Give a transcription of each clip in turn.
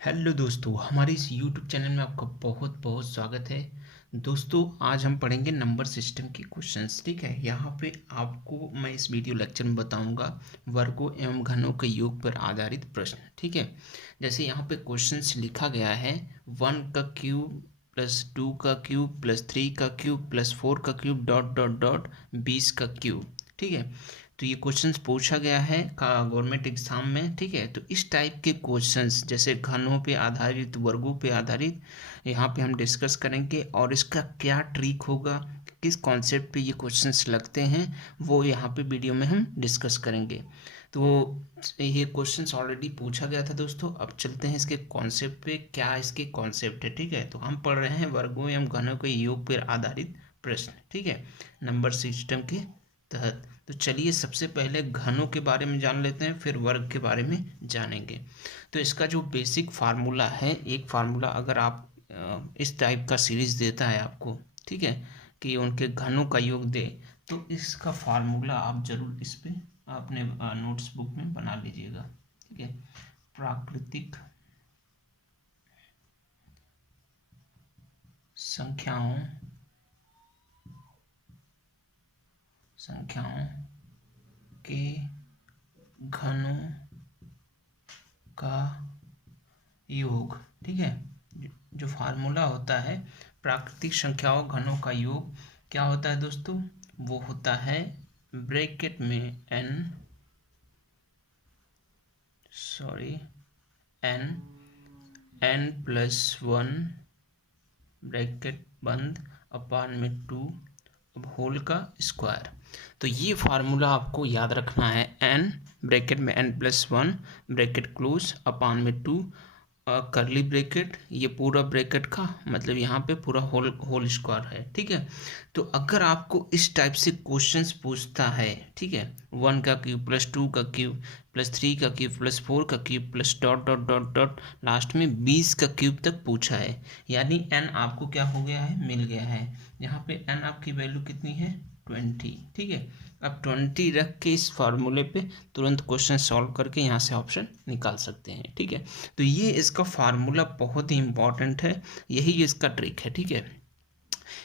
Hello दोस्तों, हमारे इस यूट्यूब चैनल में आपका बहुत बहुत स्वागत है। दोस्तों, आज हम पढ़ेंगे नंबर सिस्टम के क्वेश्चंस। ठीक है, यहाँ पे आपको मैं इस वीडियो लेक्चर में बताऊंगा वर्गों एवं घनों के योग पर आधारित प्रश्न। ठीक है, जैसे यहाँ पे क्वेश्चंस लिखा गया है 1 का क्यूब प्लस 2 का क्यूब प्लस 3 का क्यूब प्लस 4 का क्यूब डॉट डॉट डॉट 20 का क्यूब। ठीक है, तो ये क्वेश्चंस पूछा गया है का गवर्नमेंट एग्जाम में। ठीक है, तो इस टाइप के क्वेश्चंस जैसे घनों पे आधारित, वर्गों पे आधारित यहाँ पे हम डिस्कस करेंगे और इसका क्या ट्रिक होगा, किस कॉन्सेप्ट पे ये क्वेश्चंस लगते हैं, वो यहाँ पे वीडियो में हम डिस्कस करेंगे। तो ये क्वेश्चंस ऑलरेडी पूछा गया था दोस्तों। अब चलते हैं इसके कॉन्सेप्ट पे, क्या इसके कॉन्सेप्ट है। ठीक है, तो हम पढ़ रहे हैं वर्गों एवं घनों के योग पर आधारित प्रश्न। ठीक है, नंबर सिस्टम के तहत। तो चलिए सबसे पहले घनों के बारे में जान लेते हैं, फिर वर्ग के बारे में जानेंगे। तो इसका जो बेसिक फार्मूला है, एक फार्मूला अगर आप इस टाइप का सीरीज देता है आपको, ठीक है, कि उनके घनों का योग दे, तो इसका फार्मूला आप जरूर इस पे अपने नोट्स बुक में बना लीजिएगा। ठीक है, प्राकृतिक संख्याओं के घनों का योग। ठीक है, जो फार्मूला होता है प्राकृतिक संख्याओं घनों का योग, क्या होता है दोस्तों? वो होता है ब्रैकेट में n+1 ब्रैकेट बंद अपान में 2 अब होल का स्क्वायर। तो ये फार्मूला आपको याद रखना है। n ब्रैकेट में n+1 ब्रैकेट क्लोज अपान में 2 करली ब्रैकेट, ये पूरा ब्रैकेट का मतलब यहाँ पे पूरा होल स्क्वायर है। ठीक है, तो अगर आपको इस टाइप से क्वेश्चंस पूछता है, ठीक है, 1 का क्यूब प्लस 2 का क्यूब प्लस 3 का क्यूब प्लस 4 का cube plus dot dot dot dot last में 20 का क्यूब तक पूछा है, यानी n आपको क्या हो गया है, मिल गया है। यहाँ पे n आपकी वैल्यू कितनी है, 20। ठीक है, अब 20 रख के इस फार्मूले पे तुरंत क्वेश्चन सॉल्व करके यहाँ से ऑप्शन निकाल सकते हैं। ठीक है, तो ये इसका फार्मूला बहुत ही इंपॉर्टेंट है, यही इसका ट्रिक है। ठीक है,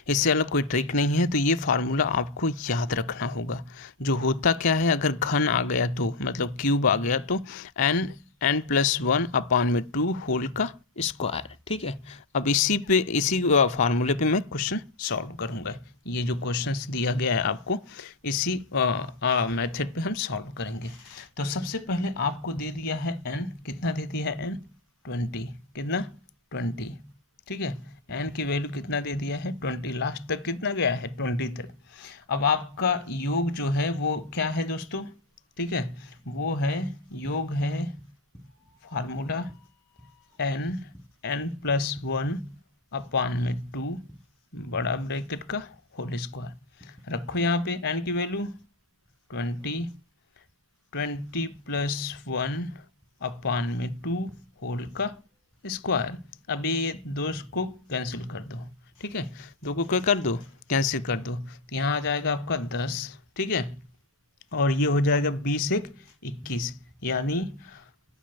इससे अलग कोई ट्रिक नहीं है। तो ये फार्मूला आपको याद रखना होगा। जो होता क्या है, अगर घन आ गया तो मतलब क्यूब आ गया तो n+1 अपान में 2 होल का स्क्वायर। ठीक है, अब इसी फार्मूले पे मैं क्वेश्चन सॉल्व करूंगा। ये जो क्वेश्चंस दिया गया है आपको, इसी मेथड पे हम सॉल्व करेंगे। तो सबसे पहले आपको दे दिया है n, कितना दे दिया है n, 20। कितना, 20। ठीक है, n की वैल्यू कितना दे दिया है, 20। लास्ट तक कितना गया है, 20 तक। अब आपका योग जो है वो क्या है दोस्तों? ठीक है, वो है योग है फार्मूला n+1 अपान में 2 बड़ा ब्रैकेट का होल स्क्वायर। रखो यहाँ पे n की वैल्यू 20, 20+1 अपान में 2 होल का स्क्वायर। अभी ये दो को कैंसिल कर दो। ठीक है, दो को क्या कर दो, कैंसिल कर दो, तो यहाँ आ जाएगा आपका 10। ठीक है, और ये हो जाएगा 20 एक 21, यानी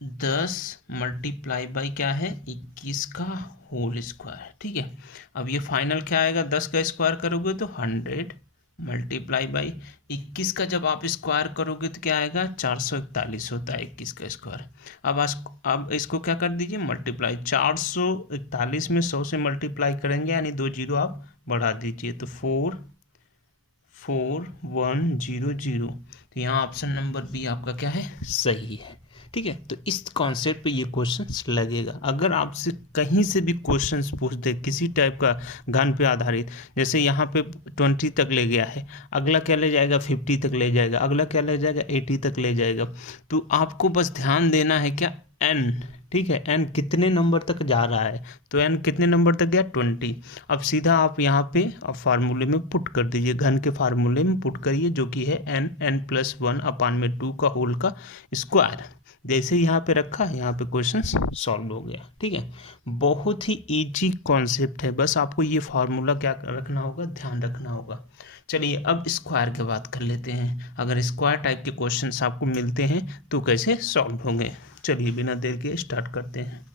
10 मल्टीप्लाई बाई क्या है, 21 का होल स्क्वायर। ठीक है, अब ये फाइनल क्या आएगा, 10 का स्क्वायर करोगे तो 100 मल्टीप्लाई बाई 21 का जब आप स्क्वायर करोगे तो क्या आएगा, 441 होता है 21 का स्क्वायर। अब इसको क्या कर दीजिए, मल्टीप्लाई। 441 में 100 से मल्टीप्लाई करेंगे, यानी 2 जीरो आप बढ़ा दीजिए, तो 44100। तो यहाँ ऑप्शन नंबर बी आपका क्या है, सही है। ठीक है, तो इस कॉन्सेप्ट पे ये क्वेश्चंस लगेगा। अगर आपसे कहीं से भी क्वेश्चंस पूछ दे किसी टाइप का घन पे आधारित, जैसे यहाँ पे 20 तक ले गया है, अगला क्या ले जाएगा, 50 तक ले जाएगा, अगला क्या ले जाएगा, 80 तक ले जाएगा, तो आपको बस ध्यान देना है क्या, n। ठीक है, n कितने नंबर तक जा रहा है, तो n कितने नंबर तक गया, 20। अब सीधा आप यहाँ पे अब फार्मूले में पुट कर दीजिए, घन के फार्मूले में पुट करिए, जो कि है n+1 अपान में 2 का होल का स्क्वायर। जैसे यहाँ पे रखा, यहाँ पे क्वेश्चन सॉल्व हो गया। ठीक है, बहुत ही इजी कॉन्सेप्ट है, बस आपको ये फार्मूला क्या रखना होगा, ध्यान रखना होगा। चलिए अब स्क्वायर की बात कर लेते हैं। अगर स्क्वायर टाइप के क्वेश्चंस आपको मिलते हैं तो कैसे सॉल्व होंगे, चलिए बिना देर के स्टार्ट करते हैं।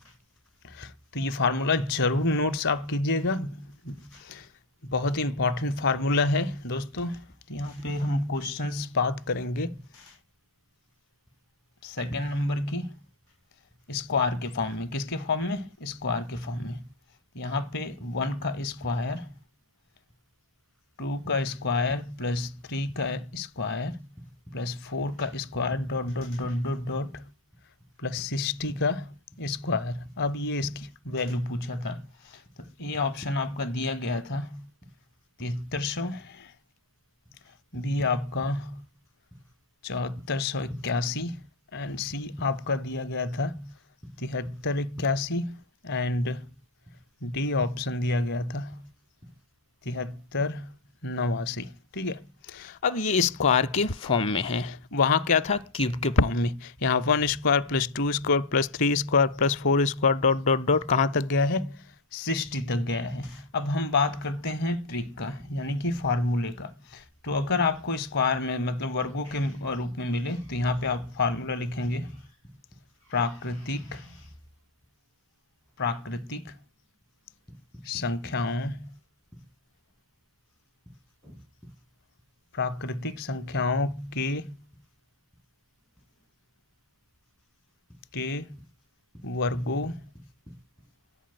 तो ये फार्मूला ज़रूर नोट्स आप कीजिएगा, बहुत ही इम्पॉर्टेंट फार्मूला है दोस्तों। तो यहाँ पे हम क्वेश्चंस बात करेंगे सेकंड नंबर की, स्क्वायर के फॉर्म में। किसके फॉर्म में? स्क्वायर के फॉर्म में। यहाँ पे 1 का स्क्वायर, 2 का स्क्वायर प्लस 3 का स्क्वायर प्लस 4 का square dot dot dot dot dot plus 60 का स्क्वायर। अब ये इसकी वैल्यू पूछा था, तो ए ऑप्शन आपका दिया गया था 7300, बी आपका 7481 एंड सी आपका दिया गया था 7381 एंड डी ऑप्शन दिया गया था 7389। ठीक है, अब ये स्क्वायर के फॉर्म में है, वहाँ क्या था? क्यूब के फॉर्म में। यहाँ 1 square plus 2 square plus 3 square plus 4 square dot dot dot कहाँ तक गया है? 60 तक गया है। अब हम बात करते हैं ट्रिक का, यानी कि फार्मूले का। तो अगर आपको स्क्वायर में मतलब वर्गों के रूप में मिले तो यहाँ पे आप फार्मूला लिखेंगे प्राकृतिक संख्याओं के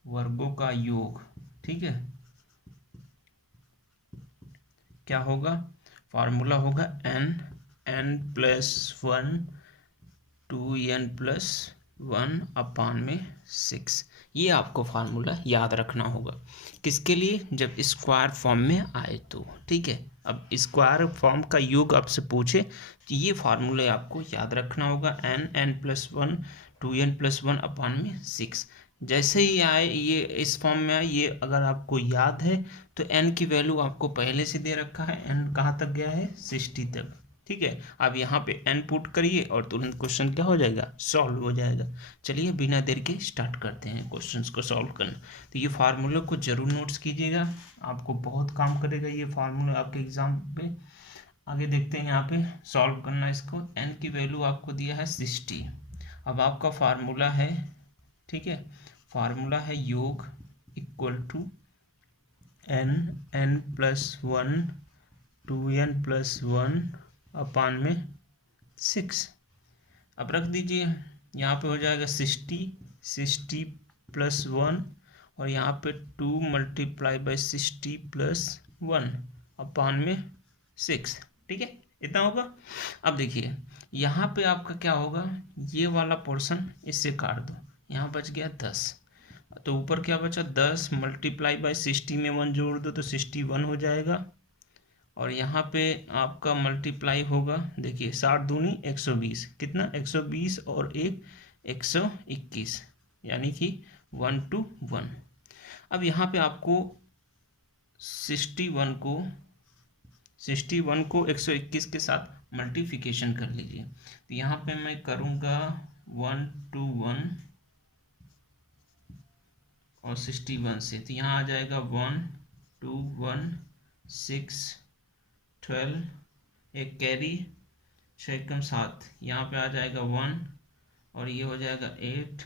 वर्गों का योग। ठीक है, क्या होगा? फार्मूला होगा n plus 1 2n plus 1 upon में 6। ये आपको फार्मूला याद रखना होगा, किसके लिए? जब स्क्वायर फॉर्म में आए तो। ठीक है, अब स्क्वायर फॉर्म का योग आपसे पूछे तो ये फार्मूले आपको याद रखना होगा, n plus 1 2n plus 1 upon में 6। जैसे ही आए ये इस फॉर्म में आए, ये अगर आपको याद है तो n की वैल्यू आपको पहले से दे रखा है, n कहाँ तक गया है? 60 तक। ठीक है, अब यहाँ पे n पुट करिए और तुरंत क्वेश्चन क्या हो जाएगा? सॉल्व हो जाएगा। चलिए बिना देर के स्टार्ट करते हैं क्वेश्चंस को सॉल्व करना। तो ये फार्मूले को जरूर नोट्स कीजिएगा, आपको बहुत काम करेगा ये फार्मूला आपके एग्जाम पे। आगे देखते हैं, यहाँ पे सॉल्व करना इसको। n की वैल्यू आपको दिया है 60। अब आपका फार्मूला है, ठीक है, फार्मूला है योग equal to n plus 1 2n plus 1 upon में 6। अब रख दीजिए, यहाँ पे हो जाएगा 60 प्लस 1 और यहाँ पे 2 मल्टीप्लाई बाई 60 प्लस 1 अपान में 6। ठीक है, इतना होगा। अब देखिए यहाँ पे आपका क्या होगा? ये वाला पोर्शन इससे काट दो, यहाँ बच गया 10, तो ऊपर क्या बचा? 10 मल्टीप्लाई बाई 60 में 1 जोड़ दो तो 61 हो जाएगा। और यहाँ पे आपका मल्टीप्लाई होगा, देखिए 60 दूनी 120, कितना? 120 और 121, यानी कि 1 to 1। अब यहाँ पे आपको 61 को 121 के साथ मल्टीप्लिकेशन कर लीजिए। तो यहाँ पे मैं करूँगा 1 to 1 और 61 से, तो यहाँ आ जाएगा 1 2 1 6 12, एक कैरी 6 कम 7, यहाँ पे आ जाएगा 1 और ये हो जाएगा 8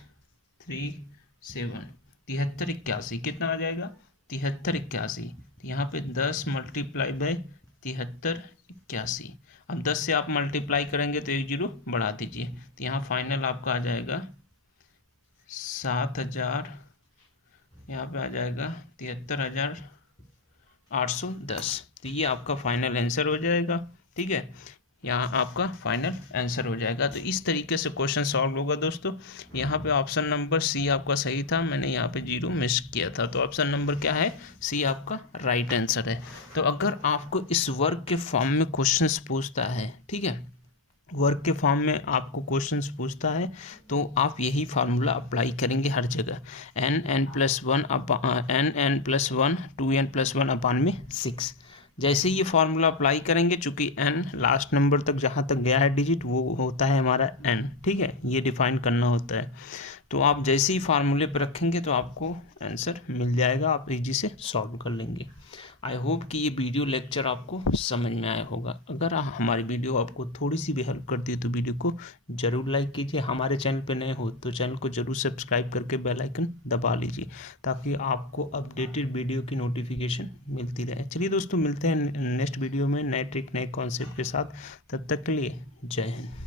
3 7 73 81, कितना आ जाएगा? 73 81। तो यहाँ पे 10 मल्टीप्लाई बाई 73 81। अब 10 से आप मल्टीप्लाई करेंगे तो 1 जीरो बढ़ा दीजिए, तो यहाँ फाइनल आपका आ जाएगा 7000, यहाँ पे आ जाएगा 73,810। तो ये आपका फाइनल आंसर हो जाएगा। ठीक है, यहाँ आपका फाइनल आंसर हो जाएगा। तो इस तरीके से क्वेश्चन सॉल्व होगा दोस्तों। यहाँ पे ऑप्शन नंबर सी आपका सही था, मैंने यहाँ पे 0 मिस किया था, तो ऑप्शन नंबर क्या है? सी आपका राइट आंसर है। तो अगर आपको इस वर्ग के फॉर्म में क्वेश्चंस पूछता है, ठीक है, वर्ग के फॉर्म में आपको क्वेश्चंस पूछता है तो आप यही फार्मूला अप्लाई करेंगे हर जगह, n plus 1 2n plus 1 upon में 6। जैसे ये फार्मूला अप्लाई करेंगे, चूंकि n लास्ट नंबर तक जहाँ तक गया है डिजिट वो होता है हमारा n, ठीक है, ये डिफाइन करना होता है। तो आप जैसे ही फार्मूले पर रखेंगे तो आपको आंसर मिल जाएगा, आप इजी से सॉल्व कर लेंगे। आई होप कि ये वीडियो लेक्चर आपको समझ में आया होगा। अगर हमारी वीडियो आपको थोड़ी सी भी हेल्प करती है तो वीडियो को ज़रूर लाइक कीजिए। हमारे चैनल पर नए हो तो चैनल को ज़रूर सब्सक्राइब करके बेल आइकन दबा लीजिए ताकि आपको अपडेटेड वीडियो की नोटिफिकेशन मिलती रहे। चलिए दोस्तों, मिलते हैं नेक्स्ट वीडियो में नए ट्रिक नए कॉन्सेप्ट के साथ। तब तक के लिए जय हिंद।